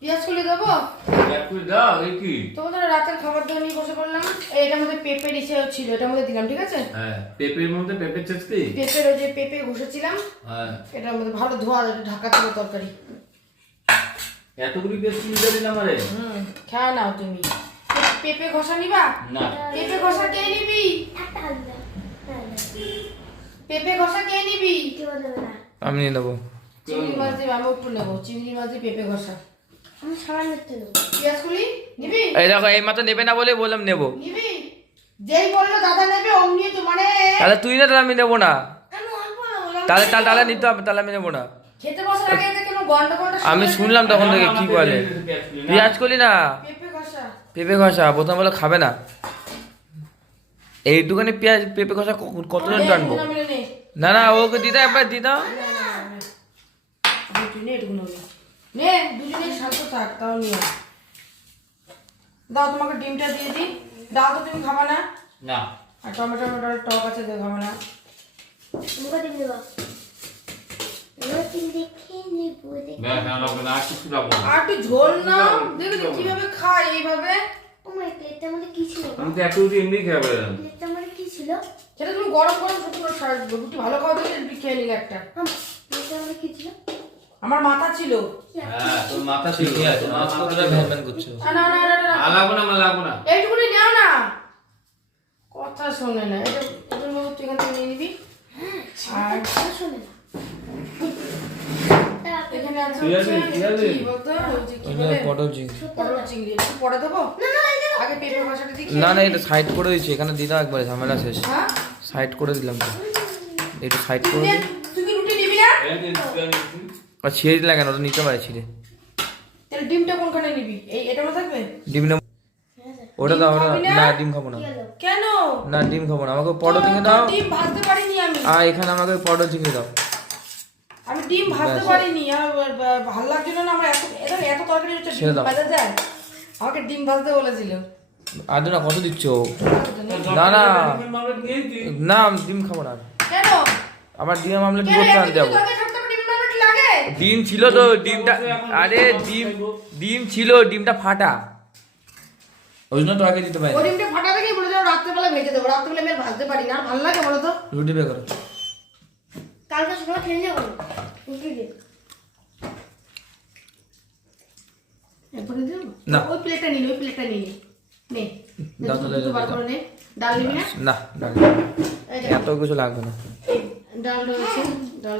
পেঁয়াজ কুলি দেবো? দাও এই কি তোমাদের রাতের খাবার দাবার নিয়ে বসে পড়লাম। এটার মধ্যে পেঁপের ইসে ছিল, এটার মধ্যে দিলাম, ঠিক আছে? হ্যাঁ, পেঁপের মধ্যে পেঁপের চাটনি। পেঁপের ওই যে পেঁপে ঘষেছিলাম, হ্যাঁ, এটার মধ্যে ভালো ধোয়া ঢাকা ছিল তরকারি। এতগুলি পেঁপে তুলে দিলাম আরে। খেয়ে নাও তুমি। পেঁপে ঘষা নিবা? না, পেঁপে ঘষা কে নিবি? পেঁপে ঘষা কে নিবি? আমি নিয়ে নেবো। চিংড়ি মাছ দিয়ে আমি একটু নেবো, চিংড়ি মাছ দিয়ে পেঁপে ঘষা। আমি সামান্য একটু নেবো। পেঁয়াজ কুলি নিবি? এই দেখো এই মাত্র নেবে না বলে বললাম নেবো। নিবি? যেই বললো দাদা নেবে অমনি তো মানে তাহলে তুই না, তাহলে আমি নেবো না। আমি অল্প নেবো। তাহলে তাহলে তাহলে নিতে হবে, তাহলে আমি নেবো না। খেতে বসার আগে এতে কোনো গন্ডা গন্ডা আমি শুনলাম তখন থেকে কি বলে পেঁয়াজ কলি না, পেঁপে ঘষা। পেঁপে ঘষা প্রথম বলে খাবে না। এইটুখানি পেঁয়াজ পেঁপে ঘষা কতজন টানবো? না না ওকে দিদা একবার দিদা। নে দুজনে শান্ত থাক, তাও নিও। দাও তোমাকে ডিমটা দিয়ে দিই। দাও তো, তুমি খাবা না? না, আর টমেটো টক আছে, তো খাবে না। মুখে দিন দেবো। রুটি দেখে নেবো, দেখে না না লাগবে না, আর কিছু লাগবে না। আর একটু ঝোল না, দেখো কিভাবে খায় এইভাবে। আমার প্লেটটার মধ্যে কি ছিল? আমি তো একটু রুটি এমনি খেয়ে পেলাম। প্লেটটার মধ্যে কি ছিল? সেটা তুমি গরম গরম শুকনো রুটি ভালো খাওয়া দিলে রুটি খেয়ে নিলে একটা। প্লেটটার মধ্যে কি ছিল? আমার মাথা ছিল। হ্যাঁ, তোর মাথা ছিল। তোর মাথা ভ্যান করছো। না না না না, আর লাগবে না, আমার লাগবে না। এইটুকুনি নাও না, কথা শোনে না। এটা এদের বাবু তুই এখান থেকে নিয়ে নিবি। আর কথা শোনে না। এখানে আছে কি আছে, হচ্ছে কি আছে? কি বলতো, ওই যে কি বলে পটল চিংড়ি। পটল চিংড়ি। একটু পরে দেবো? আগে পেঁপে মশাটা দিয়ে না না এটা সাইড করে দিচ্ছি, এখানে দিদা একবারে ঝামেলা শেষ। হ্যাঁ সাইড করে দিলাম তো, একটু সাইড করে নে, দিই। তুই কি রুটি নিবি না? আর ছিঁড়ে দিলে কেন, ওটা নিতে পারে ছিঁড়ে। তাহলে ডিমটা কোনখানে নিবি? এই এটা মধ্যে থাকবে? ডিম নেবো? ওটা দাও ওটা খাবি না? না, ডিম খাবো না। কেন? না ডিম খাবো না, আমাকে পটল চিংড়ি দাও। ডিম ভাজতে পারিনি আমি। আর এখানে আমাকে পটল চিংড়ি দাও। আমি ডিম ভাজতে পারিনি, আর ভালো লাগছিল না আমার। এত তরকারি হচ্ছে, ছেড়ে ডিম দাও। ভাজা যায়? আমাকে ডিম ভাজতে বলেছিল। আর না কত দিচ্ছ? না না না আমি ডিম খাবো না। কেন? আমার ডিম আমলেট কেন করতে এত আনতে যাবো। তরকারি থাকতে ডিম ভাজা লাগে? ডিম ছিল তো ডিমটা, আরে ডিম ডিম ছিল, ডিমটা ফাটা, ওই জন্য তো আগে দিতে পারি। ওই ডিমটা ফাটা থেকেই বলে যাও রাত্রেবেলা ভেজে দেবো। রাত্রেবেলা আমি আর ভাজতে পারি না। আর ভালো লাগে বলো তো? রুটি বে করো। কালকে সকালে খেয়ে যাবো রুটি দিয়ে। এরপরে দেবো? না। ওই প্লেটটা নিয়ে নে, ওই প্লেটটা নিয়ে নে। নে দাও তাহলে, দুটো বার করে নে। ডাল নিবি না? না ডাল এই যে এত কিছু লাগবে না। ডাল রয়েছে, ডাল